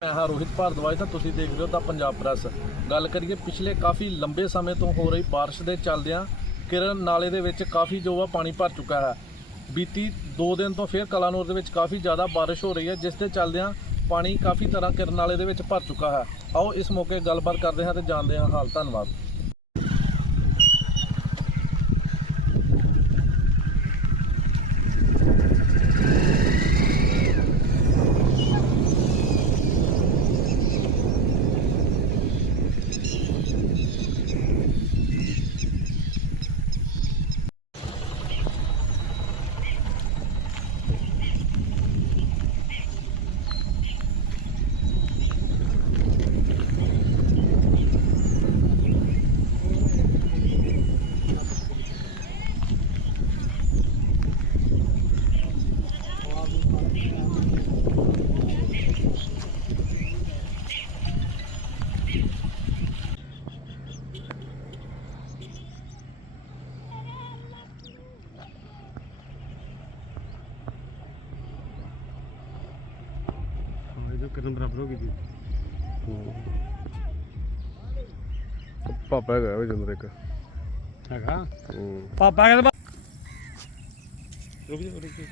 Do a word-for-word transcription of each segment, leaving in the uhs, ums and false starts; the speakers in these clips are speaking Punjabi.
मैं हाँ रोहित भारद्वाज ਤਾਂ ਤੁਸੀਂ ਦੇਖ ਰਹੇ ਹੋ ਤਾਂ ਪੰਜਾਬ ਪ੍ਰੈਸ। ਗੱਲ ਕਰੀਏ ਪਿਛਲੇ ਕਾਫੀ ਲੰਬੇ ਸਮੇਂ ਤੋਂ ਹੋ ਰਹੀ ਬਾਰਿਸ਼ ਦੇ ਚੱਲਦਿਆਂ ਕਿਰਨ ਨਾਲੇ ਦੇ ਵਿੱਚ ਕਾਫੀ ਜੋ ਆ ਪਾਣੀ ਭਰ ਚੁੱਕਾ ਹੈ। ਬੀਤੀ ਦੋ ਦਿਨ ਤੋਂ ਫਿਰ ਕਲਾਨੂਰ ਦੇ ਵਿੱਚ ਕਾਫੀ ਜ਼ਿਆਦਾ ਬਾਰਿਸ਼ ਹੋ ਰਹੀ ਹੈ, ਜਿਸ ਦੇ ਚੱਲਦਿਆਂ ਪਾਣੀ ਕਾਫੀ ਤਰ੍ਹਾਂ ਕਿਰਨ ਨਾਲੇ ਦੇ ਵਿੱਚ ਭਰ ਚੁੱਕਾ ਹੈ। ਆਓ ਇਸ ਮੌਕੇ ਗੱਲਬਾਤ ਕਰਦੇ ਹਾਂ ਤੇ ਜਾਣਦੇ ਹਾਂ ਹਾਲ। ਧੰਨਵਾਦ। किरण बराबर हो गई थी। पापा है अंदर एक हैगा पापा का रुक जा रुक जा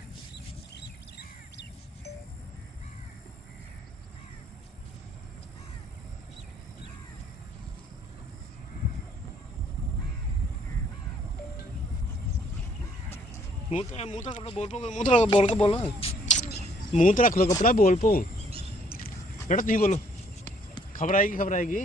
मुंह तो मुंह तो कपड़ा बोल पो मुंह तो बोल के बोलो मुंह तो रख लो कपड़ा बोल पो बेटा तुम बोलो खबर आएगी खबर आएगी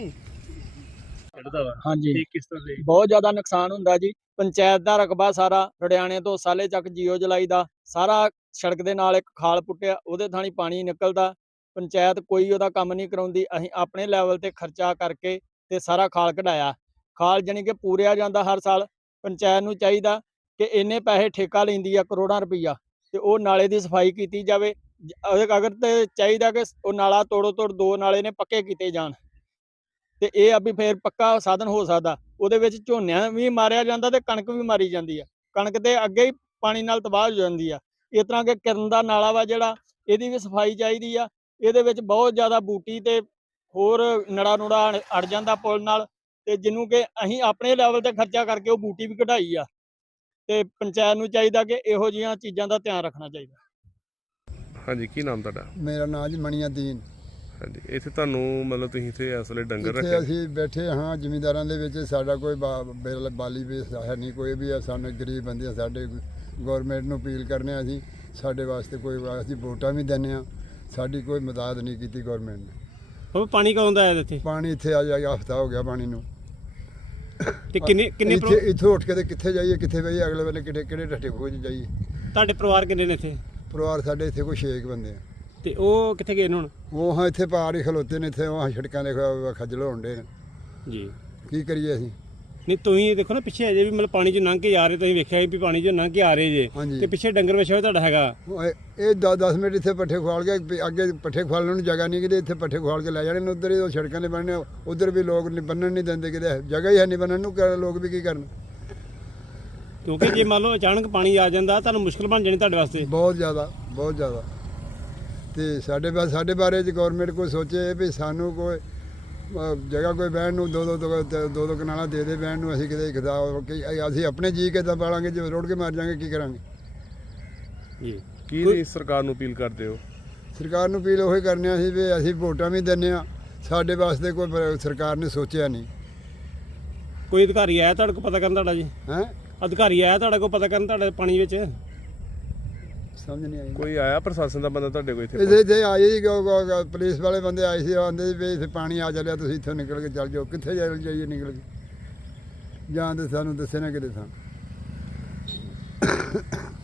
हाँ जी किस तरह से बहुत ज्यादा नुकसान ਹੁੰਦਾ ਜੀ। ਪੰਚਾਇਤ ਦਾ ਰਕਬਾ ਸਾਰਾ ਰੜਿਆਣੇ ਤੋਂ ਸਾਲੇ ਚੱਕ ਜੀਓ ਜਲਾਈ ਦਾ ਸਾਰਾ ਸੜਕ ਦੇ ਨਾਲ ਇੱਕ ਖਾਲ ਪੁੱਟਿਆ, ਉਹਦੇ ਥਾਣੀ ਪਾਣੀ ਨਿਕਲਦਾ। ਪੰਚਾਇਤ ਕੋਈ ਉਹਦਾ ਕੰਮ ਨਹੀਂ ਕਰਾਉਂਦੀ। ਅਸੀਂ ਆਪਣੇ ਲੈਵਲ ਤੇ ਖਰਚਾ ਕਰਕੇ ਤੇ ਸਾਰਾ ਖਾਲ ਕਢਾਇਆ। ਖਾਲ ਜਾਨੀ ਕਿ ਪੂਰਿਆ ਜਾਂਦਾ ਹਰ ਸਾਲ। ਪੰਚਾਇਤ ਨੂੰ ਚਾਹੀਦਾ ਕਿ ਇੰਨੇ ਪੈਸੇ ਠੇਕਾ ਲੈਂਦੀ ਆ ਕਰੋੜਾਂ ਰੁਪਈਆ, ਤੇ ਉਹ ਨਾਲੇ ਦੀ ਸਫਾਈ ਕੀਤੀ ਜਾਵੇ। ਅਗਰ ਤੇ ਚਾਹੀਦਾ ਕਿ ਉਹ ਨਾਲਾ ਤੋੜੋ ਤੋੜ ਦੋ ਨਾਲੇ ਨੇ ਪੱਕੇ ਕੀਤੇ ਜਾਣ ਤੇ ਇਹ ਆ ਵੀ ਫੇਰ ਪੱਕਾ ਸਾਧਨ ਹੋ ਸਕਦਾ। ਉਹਦੇ ਵਿੱਚ ਝੋਨਿਆਂ ਵੀ ਮਾਰਿਆ ਜਾਂਦਾ ਤੇ ਕਣਕ ਵੀ ਮਾਰੀ ਜਾਂਦੀ ਆ। ਕਣਕ ਤੇ ਅੱਗੇ ਹੀ ਪਾਣੀ ਨਾਲ ਤਬਾਹ ਹੋ ਜਾਂਦੀ ਆ। ਇਸ ਤਰ੍ਹਾਂ ਕਿ ਕਿਰਨ ਦਾ ਨਾਲਾ ਵਾ ਜਿਹੜਾ, ਇਹਦੀ ਵੀ ਸਫਾਈ ਚਾਹੀਦੀ ਆ। ਇਹਦੇ ਵਿੱਚ ਬਹੁਤ ਜ਼ਿਆਦਾ ਬੂਟੀ ਤੇ ਹੋਰ ਨੜਾ ਨੂੜਾ ਅੜ ਜਾਂਦਾ ਪੁਲ ਨਾਲ, ਤੇ ਜਿਹਨੂੰ ਕਿ ਅਸੀਂ ਆਪਣੇ ਲੈਵਲ ਤੇ ਖਰਚਾ ਕਰਕੇ ਉਹ ਬੂਟੀ ਵੀ ਕਢਾਈ ਆ। ਤੇ ਪੰਚਾਇਤ ਨੂੰ ਚਾਹੀਦਾ ਕਿ ਇਹੋ ਜਿਹੀਆਂ ਚੀਜ਼ਾਂ ਦਾ ਧਿਆਨ ਰੱਖਣਾ ਚਾਹੀਦਾ। हाँ जी की नाम ਤੁਹਾਡਾ? ਮੇਰਾ ਨਾਮ ਜੀ ਮਣੀਆਦੀਨ। ਹਾਂਜੀ ਇੱਥੇ ਤੁਹਾਨੂੰ ਮਤਲਬ ਤੁਸੀਂ ਇੱਥੇ ਇਸ ਵੇਲੇ ਡੰਗਰ ਇੱਥੇ ਰੱਖੇ? ਅਸੀਂ ਬੈਠੇ ਹਾਂ ਜ਼ਿਮੀਂਦਾਰਾਂ ਦੇ ਵਿੱਚ। ਸਾਡਾ ਕੋਈ ਬਾ- ਬਾਲੀ ਵੀ ਹੈ ਨਹੀਂ, ਕੋਈ ਵੀ ਆ। ਸਾਨੂੰ ਗਰੀਬ ਬੰਦੇ ਆ, ਸਾਡੇ ਗੌਰਮੈਂਟ ਨੂੰ ਅਪੀਲ ਕਰਨੇ ਆ ਅਸੀਂ ਸਾਡੇ ਵਾਸਤੇ ਕੋਈ, ਅਸੀਂ ਵੋਟਾਂ ਵੀ ਦਿੰਦੇ ਹਾਂ, ਸਾਡੀ ਕੋਈ ਮਦਦ ਨਹੀਂ ਕੀਤੀ ਗੌਰਮੈਂਟ ਨੇ। ਉਹ ਪਾਣੀ ਕਦੋਂ ਦਾ ਆਇਆ ਇੱਥੇ? ਪਾਣੀ ਇੱਥੇ ਆ ਜਾ ਹਫਤਾ ਹੋ ਗਿਆ ਪਾਣੀ ਨੂੰ। ਤੇ ਕਿੰਨੇ ਕਿੰਨੇ ਇੱਥੇ ਇੱਥੋਂ ਉੱਠ ਕੇ ਤੇ ਕਿੱਥੇ ਜਾਈਏ, ਕਿੱਥੇ ਬਈਏ, ਅਗਲੇ ਵੇਲੇ ਕਿਹੜੇ ਕਿਹੜੇ ਢੱਠੇ ਖੋਜ ਜਾਈਏ। ਤੁਹਾਡੇ ਪਰਿਵਾਰ ਕਿੰਨੇ ਨੇ ਇੱਥੇ? ਪਰਿਵਾਰ ਸਾਡੇ ਇੱਥੇ ਕੋਈ ਛੇ ਕੁ ਬੰਦੇ ਆ। ਤੇ ਉਹ ਕਿੱਥੇ ਗਏ ਨੇ ਹੁਣ? ਉਹ ਹਾਂ ਇੱਥੇ ਪਾਰ ਹੀ ਖਲੋਤੇ ਨੇ, ਇੱਥੇ ਉਹ ਸੜਕਾਂ ਦੇ ਖ- ਖੱਜਲ ਹੋਣ ਡੇ ਨੇ। ਜੀ ਕੀ ਕਰੀਏ ਅਸੀਂ? ਨਹੀਂ ਤੁਸੀਂ ਦੇਖੋ ਨਾ ਪਿੱਛੇ ਅਜੇ ਵੀ ਮਤਲਬ ਪਾਣੀ 'ਚ ਲੰਘ ਕੇ ਆ ਰਹੇ, ਤੁਸੀਂ ਵੇਖਿਆ ਵੀ ਪਾਣੀ 'ਚ ਲੰਘ ਕੇ ਆ ਰਹੇ ਜੇ, ਹਾਂਜੀ। ਤੇ ਪਿੱਛੇ ਡੰਗਰ ਵਛਿਆ ਹੋਇਆ ਤੁਹਾਡਾ ਹੈਗਾ। ਉਹ ਇਹ- ਇਹ ਦਸ ਦਸ ਮਿੰਟ ਇੱਥੇ ਪੱਠੇ ਖਵਾਲ ਕੇ ਵੀ ਅੱਗੇ ਪੱਠੇ ਖਵਾਲਣ ਨੂੰ ਜਗ੍ਹਾ ਨਹੀਂ, ਕਿਤੇ ਇੱਥੇ ਪੱਠੇ ਖਵਾਲ ਕੇ ਲੈ ਜਾਣੇ ਨੇ। ਉੱਧਰ ਹੀ ਉਹ ਸੜਕਾਂ ਦੇ ਬਣਨੇ, ਉੱਧਰ ਵੀ ਲੋਕ ਨਹੀਂ ਬੰਨਣ ਨਹੀਂ ਦਿੰਦੇ, ਕਿਤੇ ਜਗ੍ਹਾ ਹੀ ਹੈ ਨਹੀਂ ਬੰਨਣ ਨੂੰ। ਕਰ ਲੋਕ ਵੀ ਕੀ ਕਰਨ? ਕਿਉਂਕਿ ਜੇ ਮੰਨ ਲਓ ਅਚਾਨਕ ਪਾਣੀ ਆ ਜਾਂਦਾ ਤੁਹਾਨੂੰ ਮੁਸ਼ਕਲ ਬਣ ਜਾਣੀ ਤੁਹਾਡੇ ਵਾਸਤੇ। ਬਹੁਤ ਜ਼ਿਆਦਾ ਬਹੁਤ ਜ਼ਿਆਦਾ। ਤੇ ਸਾਡੇ ਬਾ ਸਾਡੇ ਬਾਰੇ ਚ ਗੌਰਮੈਂਟ ਕੋਈ ਸੋਚੇ ਵੀ ਸਾਨੂੰ ਕੋਈ ਅ, ਜਗ੍ਹਾ ਕੋਈ ਬਹਿਣ ਨੂੰ ਦੋ ਦੋ ਦੋ ਦੋ ਦੋ ਕਨਾਲਾਂ ਦੇ ਦੇ ਬਹਿਣ ਨੂੰ। ਅਸੀਂ ਕਿਤੇ ਖਦਾ ਅਸੀਂ ਆਪਣੇ ਜੀ ਕਿੱਦਾਂ ਪਾਲਾਂਗੇ ਜੇ ਰੋੜ ਕੇ ਮਾਰ ਜਾਵਾਂਗੇ, ਕੀ ਕਰਾਂਗੇ? ਜੀ ਕੀ ਤੁਸੀਂ ਸਰਕਾਰ ਨੂੰ ਅਪੀਲ ਕਰਦੇ ਹੋ? ਸਰਕਾਰ ਨੂੰ ਅਪੀਲ ਉਹੀ ਕਰਨੇ ਸੀ ਵੀ ਅਸੀਂ ਵੋਟਾਂ ਵੀ ਦਿੰਦੇ ਹਾਂ, ਸਾਡੇ ਵਾਸਤੇ ਕੋਈ ਪ- ਸਰਕਾਰ ਨੇ ਸੋਚਿਆ ਨਹੀਂ। ਕੋਈ ਅਧਿਕਾਰੀ ਆਇਆ ਤੁਹਾਡੇ ਕੋਲ ਪਤਾ ਕਰਨ ਤੁਹਾਡਾ? ਜੀ ਹੈਂ ਅਧਿਕਾਰੀ ਆਇਆ ਤੁਹਾਡੇ ਕੋਲ ਪਤਾ ਕਰਨ ਤੁਹਾਡੇ ਪਾਣੀ ਵਿੱਚ? ਸਮਝ ਨਹੀਂ ਆਈ। ਕੋਈ ਆਇਆ ਪ੍ਰਸ਼ਾਸਨ ਦਾ ਬੰਦਾ ਤੁਹਾਡੇ ਕੋਲ ਇੱਥੇ? ਇਹਦੇ ਇੱਥੇ ਆਏ ਜੀ ਗ- ਗ- ਗ- ਪੁਲਿਸ ਵਾਲੇ ਬੰਦੇ ਆਏ ਸੀ, ਆਂਦੇ ਸੀ ਵੀ ਇੱਥੇ ਪਾਣੀ ਆ ਚੱਲਿਆ, ਤੁਸੀਂ ਇੱਥੋਂ ਨਿਕਲ ਕੇ ਚੱਲ ਜਾਓ। ਕਿੱਥੇ ਜਾ ਜਾਈਏ ਨਿਕਲ ਕੇ? ਜਾਂ ਤੇ ਸਾਨੂੰ ਦੱਸੇ ਨਾ ਕਿਤੇ ਥਾਂ।